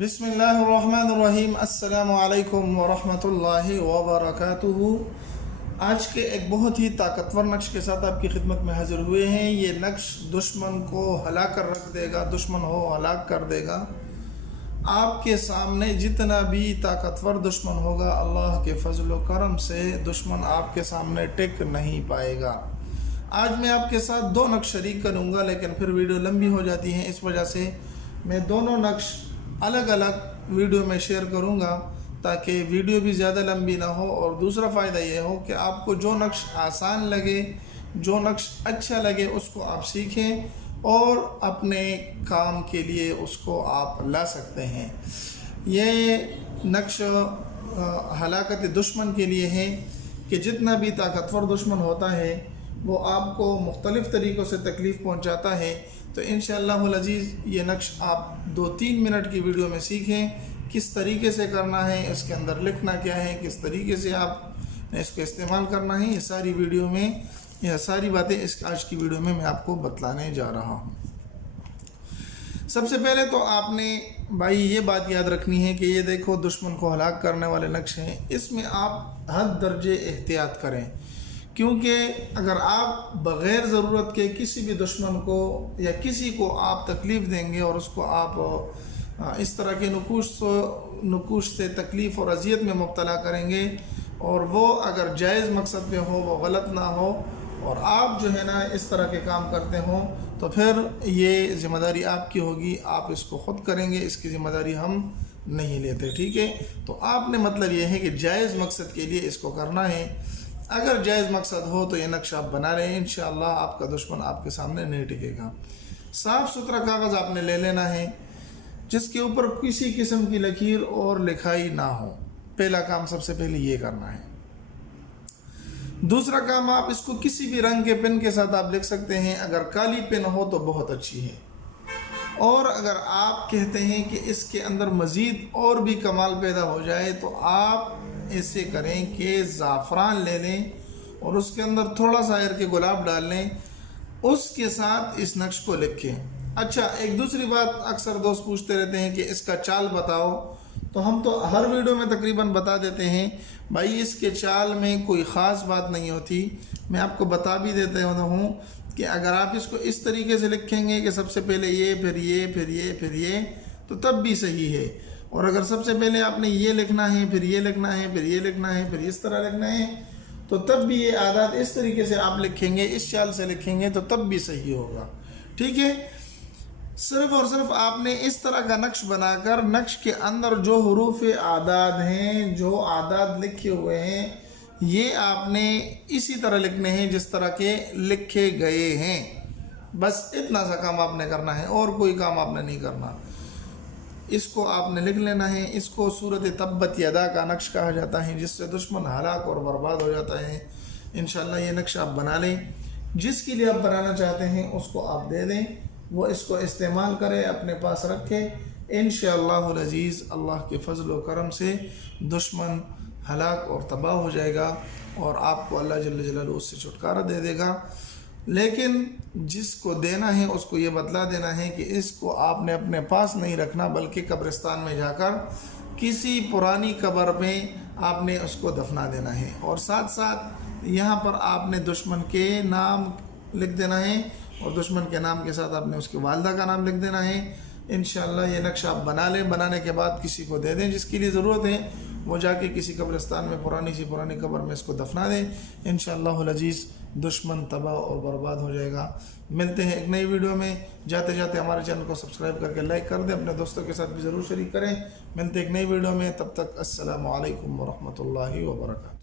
بسم اللہ الرحمن الرحیم۔ السلام علیکم ورحمۃ اللہ وبرکاتہ۔ آج کے ایک بہت ہی طاقتور نقش کے ساتھ آپ کی خدمت میں حاضر ہوئے ہیں۔ یہ نقش دشمن کو ہلا کر رکھ دے گا، دشمن ہو ہلاک کر دے گا۔ آپ کے سامنے جتنا بھی طاقتور دشمن ہوگا، اللہ کے فضل و کرم سے دشمن آپ کے سامنے ٹک نہیں پائے گا۔ آج میں آپ کے ساتھ دو نقش شریک کروں گا، لیکن پھر ویڈیو لمبی ہو جاتی ہے، اس وجہ سے میں دونوں نقش الگ الگ ویڈیو میں شیئر کروں گا تاکہ ویڈیو بھی زیادہ لمبی نہ ہو، اور دوسرا فائدہ یہ ہو کہ آپ کو جو نقش آسان لگے، جو نقش اچھا لگے، اس کو آپ سیکھیں اور اپنے کام کے لیے اس کو آپ لا سکتے ہیں۔ یہ نقش ہلاکت دشمن کے لیے ہے کہ جتنا بھی طاقتور دشمن ہوتا ہے وہ آپ کو مختلف طریقوں سے تکلیف پہنچاتا ہے۔ تو انشاءاللہ العزیز یہ نقش آپ 2-3 منٹ کی ویڈیو میں سیکھیں کس طریقے سے کرنا ہے، اس کے اندر لکھنا کیا ہے، کس طریقے سے آپ نے اس کو استعمال کرنا ہے۔ یہ ساری باتیں آج کی ویڈیو میں آپ کو بتلانے جا رہا ہوں۔ سب سے پہلے تو آپ نے بھائی یہ بات یاد رکھنی ہے کہ یہ دیکھو دشمن کو ہلاک کرنے والے نقش ہیں، اس میں آپ حد درجے احتیاط کریں، کیونکہ اگر آپ بغیر ضرورت کے کسی بھی دشمن کو یا کسی کو آپ تکلیف دیں گے اور اس کو آپ اس طرح کے نقوش سے تکلیف اور اذیت میں مبتلا کریں گے، اور وہ اگر جائز مقصد پہ ہو، وہ غلط نہ ہو، اور آپ جو ہے نا اس طرح کے کام کرتے ہوں، تو پھر یہ ذمہ داری آپ کی ہوگی، آپ اس کو خود کریں گے، اس کی ذمہ داری ہم نہیں لیتے، ٹھیک ہے؟ تو آپ نے مطلب یہ ہے کہ جائز مقصد کے لیے اس کو کرنا ہے۔ اگر جائز مقصد ہو تو یہ نقش آپ بنا رہے ہیں، انشاءاللہ آپ کا دشمن آپ کے سامنے نہیں ٹکے گا۔ صاف ستھرا کاغذ آپ نے لے لینا ہے جس کے اوپر کسی قسم کی لکیر اور لکھائی نہ ہو۔ پہلا کام سب سے پہلے یہ کرنا ہے۔ دوسرا کام، آپ اس کو کسی بھی رنگ کے پن کے ساتھ آپ لکھ سکتے ہیں، اگر کالی پن ہو تو بہت اچھی ہے، اور اگر آپ کہتے ہیں کہ اس کے اندر مزید اور بھی کمال پیدا ہو جائے تو آپ ایسے کریں کہ زعفران لے لیں اور اس کے اندر تھوڑا سا کے گلاب ڈال لیں، اس کے ساتھ اس نقش کو لکھیں۔ اچھا، ایک دوسری بات اکثر دوست پوچھتے رہتے ہیں کہ اس کا چال بتاؤ، تو ہم تو ہر ویڈیو میں تقریباً بتا دیتے ہیں بھائی اس کے چال میں کوئی خاص بات نہیں ہوتی۔ میں آپ کو بتا بھی دیتا ہوں کہ اگر آپ اس کو اس طریقے سے لکھیں گے کہ سب سے پہلے یہ، پھر یہ، پھر یہ، پھر یہ، تو تب بھی صحیح ہے، اور اگر سب سے پہلے آپ نے یہ لکھنا ہے، پھر یہ لکھنا ہے، پھر یہ لکھنا ہے، پھر اس طرح لکھنا ہے، تو تب بھی یہ عادات اس طریقے سے آپ لکھیں گے، اس چال سے لکھیں گے تو تب بھی صحیح ہوگا، ٹھیک ہے؟ صرف اور صرف آپ نے اس طرح کا نقش بنا کر نقش کے اندر جو حروف اعداد ہیں، جو اعداد لکھے ہوئے ہیں، یہ آپ نے اسی طرح لکھنے ہیں جس طرح کے لکھے گئے ہیں۔ بس اتنا سا کام آپ نے کرنا ہے، اور کوئی کام آپ نے نہیں کرنا۔ اس کو آپ نے لکھ لینا ہے۔ اس کو سورۃ تبت یدا کا نقش کہا جاتا ہے، جس سے دشمن ہلاک اور برباد ہو جاتا ہے۔ انشاءاللہ یہ نقش آپ بنا لیں، جس کے لیے آپ بنانا چاہتے ہیں اس کو آپ دے دیں، وہ اس کو استعمال کرے، اپنے پاس رکھے۔ انشاءاللہ العزیز اللہ کے فضل و کرم سے دشمن ہلاک اور تباہ ہو جائے گا، اور آپ کو اللہ جل جلالہ اس سے چھٹکارا دے دے گا۔ لیکن جس کو دینا ہے اس کو یہ بتلا دینا ہے کہ اس کو آپ نے اپنے پاس نہیں رکھنا، بلکہ قبرستان میں جا کر کسی پرانی قبر میں آپ نے اس کو دفنا دینا ہے، اور ساتھ ساتھ یہاں پر آپ نے دشمن کے نام لکھ دینا ہے، اور دشمن کے نام کے ساتھ آپ نے اس کی والدہ کا نام لکھ دینا ہے۔ انشاءاللہ یہ نقش آپ بنا لیں، بنانے کے بعد کسی کو دے دیں جس کے لیے ضرورت ہے، وہ جا کے کسی قبرستان میں پرانی قبر میں اس کو دفنا دیں۔ انشاءاللہ العزیز دشمن تباہ اور برباد ہو جائے گا۔ ملتے ہیں ایک نئی ویڈیو میں۔ جاتے جاتے ہمارے چینل کو سبسکرائب کر کے لائک کر دیں، اپنے دوستوں کے ساتھ بھی ضرور شریک کریں۔ ملتے ہیں ایک نئی ویڈیو میں، تب تک السلام علیکم ورحمۃ اللہ وبرکاتہ۔